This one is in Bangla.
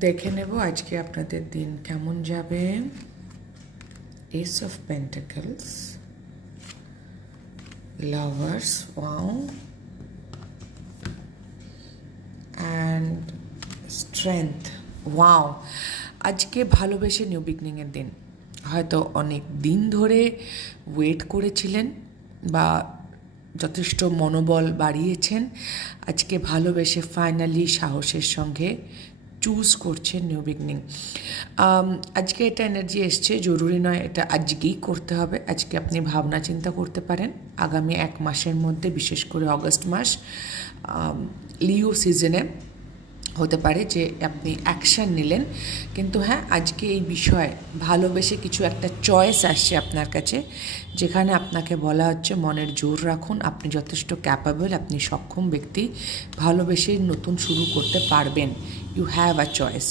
দেখে নেব আজকে আপনাদের দিন কেমন যাবে। S of pentacles, lovers, wow, and strength, wow. আজকে ভালোবেসে নিউ বিগনিংয়ের দিন। হয়তো অনেক দিন ধরে ওয়েট করেছিলেন বা যথেষ্ট মনোবল বাড়িয়েছেন। আজকে ভালোবেসে ফাইনালি সাহসের সঙ্গে চুজ করছেন নিউ বিগনিং। আজকে এটা এনার্জি এসছে, জরুরি নয় এটা আজকেই করতে হবে। আজকে আপনি ভাবনা চিন্তা করতে পারেন আগামী 1 মাসের মধ্যে, বিশেষ করে অগস্ট মাস লিও সিজনে হতে পারে যে আপনি অ্যাকশান নিলেন। কিন্তু হ্যাঁ, আজকে এই বিষয়ে ভালোবেসে কিছু একটা চয়েস আসছে আপনার কাছে, যেখানে আপনাকে বলা হচ্ছে মনের জোর রাখুন, আপনি যথেষ্ট ক্যাপাবল, আপনি সক্ষম ব্যক্তি, ভালোবেসে নতুন শুরু করতে পারবেন। You have a choice.